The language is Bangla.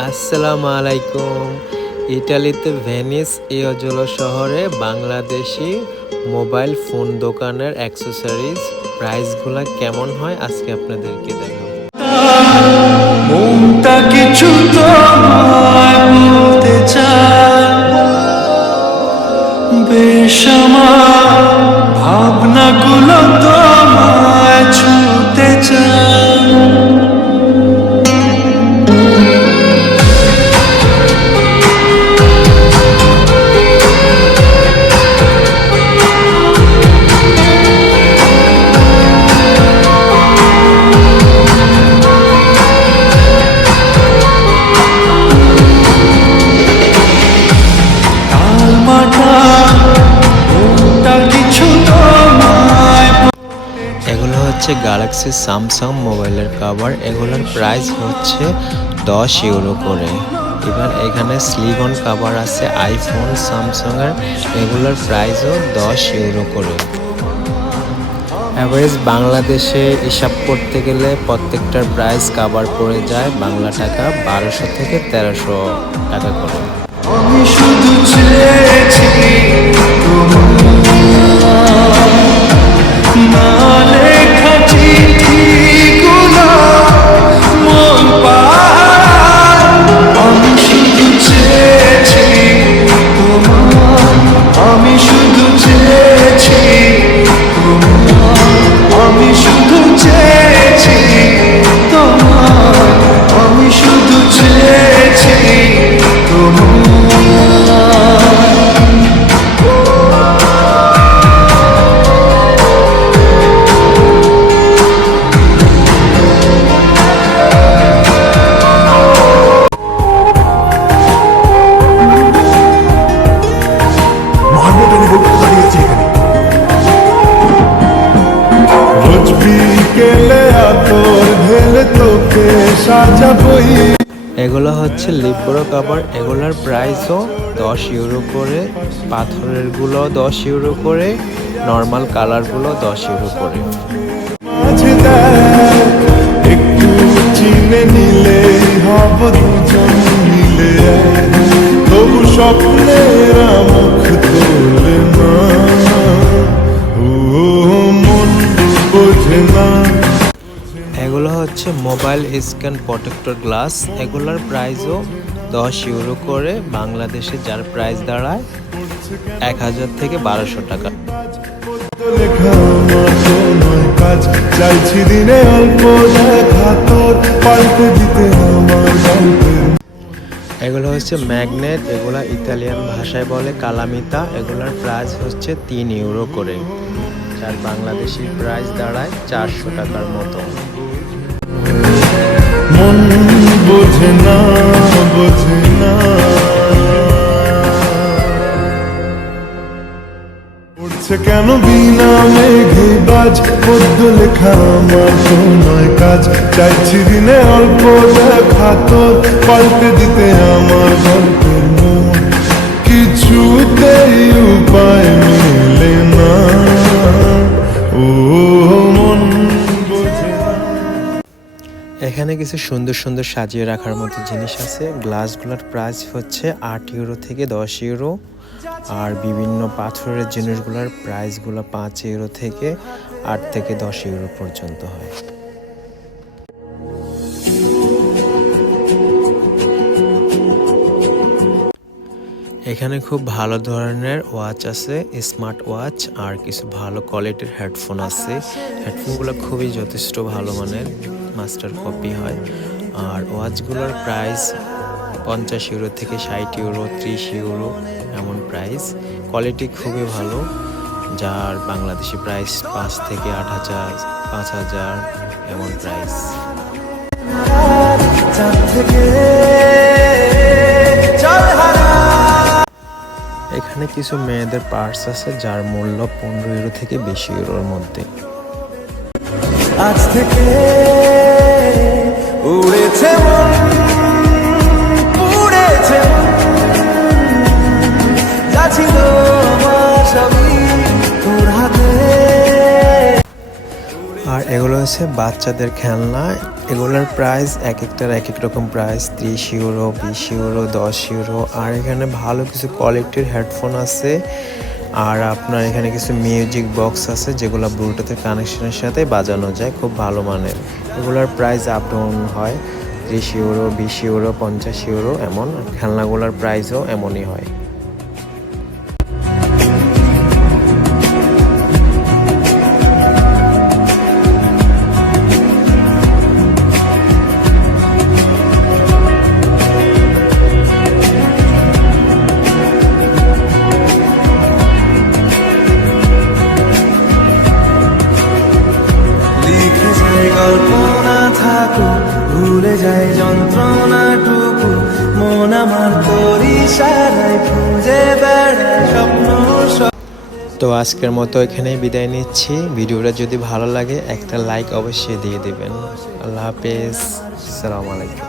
আসসালামু আলাইকুম ইটালিতে ভেনিস ইয়জল শহরে বাংলাদেশি মোবাইল ফোন দোকানের অ্যাক্সেসরিজ প্রাইসগুলো কেমন হয় আজকে আপনাদেরকে দেখাবো। কিছু তোমায় বলতে ভাবনাগুলো হচ্ছে গ্যালাক্সি স্যামসাং মোবাইলের কভার এগুলোর প্রাইস হচ্ছে দশ ইউরো করে। এবার এখানে স্লিগন কাভার আছে আইফোন স্যামসাংয়ের এগুলোর প্রাইসও দশ ইউরো করে। অ্যাভারেজ বাংলাদেশে হিসাব করতে গেলে প্রত্যেকটার প্রাইস কাভার পড়ে যায় বাংলা টাকা বারোশো থেকে তেরোশো টাকা করে। শুধু এগুলো হচ্ছে লিপোরো কাপড় এগুলোর প্রাইসও দশ ইউরো করে পাথরেরগুলো দশ ইউরো করে নর্মাল কালারগুলো দশ ইউরো করে। হচ্ছে মোবাইল স্ক্যান প্রোটেক্টর গ্লাস। এগুলোর প্রাইসও দশ ইউরো করে। বাংলাদেশে যার প্রাইস দাঁড়ায় এক হাজার থেকে বারোশো টাকা। এগুলো হচ্ছে ম্যাগনেট, এগুলা ইতালিয়ান ভাষায় বলে কালামিতা। এগুলোর প্রাইস হচ্ছে তিন ইউরো করে। যার বাংলাদেশি প্রাইস দাঁড়ায় চারশো টাকার মতো। মন বোঝে না বোঝে না। পড়ছে কেন বিনা মেঘে বাজ পদ্য লেখা আমার নয় কাজ। চাইছি দিনে অল্প দেখা তোর, পাল্টে দিতে আমার গল্পের মন। কিছুতেই উপায় মেলে না। এখানে কিছু সুন্দর সুন্দর সাজিয়ে রাখার মতো জিনিস আছে। গ্লাসগুলোর প্রাইস হচ্ছে আট ইউরো থেকে দশ ইউরো আর বিভিন্ন পাথরের জিনিসগুলোর প্রাইসগুলো পাঁচ ইউরো থেকে আট থেকে দশ ইউরো পর্যন্ত হয়। এখানে খুব ভালো ধরনের ওয়াচ আছে স্মার্ট ওয়াচ আর কিছু ভালো কোয়ালিটির হেডফোন আছে। হেডফোনগুলো খুবই যথেষ্ট ভালো মানের। মাস্টার কপি হয়। আর ওয়াচগুলোর প্রাইস পঞ্চাশ ইউরো থেকে ষাট ইউরো, ত্রিশ ইউরো এমন প্রাইস। কোয়ালিটি খুবই ভালো, যার বাংলাদেশি প্রাইস পাঁচ থেকে আট হাজার, পাঁচ হাজার এমন প্রাইস। এখানে কিছু মেয়েদের পার্স আছে, যার মূল্য পনেরো ইউরো থেকে বেশি ইউরোর মধ্যে। আজ থেকে আর এগুলো হচ্ছে বাচ্চাদের খেলনা। এগুলোর প্রাইস এক একটার এক এক রকম প্রাইস ত্রিশ ইউরো বিশ ইউরো দশ ইউরো আর এখানে ভালো কিছু কোয়ালিটির হেডফোন আছে। আর আপনার এখানে কিছু মিউজিক বক্স আছে, যেগুলো ব্লুটুথের কানেকশনের সাথে বাজানো যায়, খুব ভালো মানের। এগুলোর প্রাইস আপ ডাউন হয়। ত্রিশ ইউরো বিশ ইউরো পঞ্চাশ ইউরো এমন খেলনাগুলোর প্রাইসও এমনই হয়। কল্পনা থাকুক ভুলে যায় যন্ত্রণাটুকু। মন আমার তোর ইশারায় খুঁজে বেড়ায় স্বপ্ন তো আজকের মতো এখানেই বিদায় নিচ্ছি। ভিডিওটা যদি ভালো লাগে একটা লাইক অবশ্যই দিয়ে দেবেন। আল্লাহ হাফেজ। আসসালামু আলাইকুম।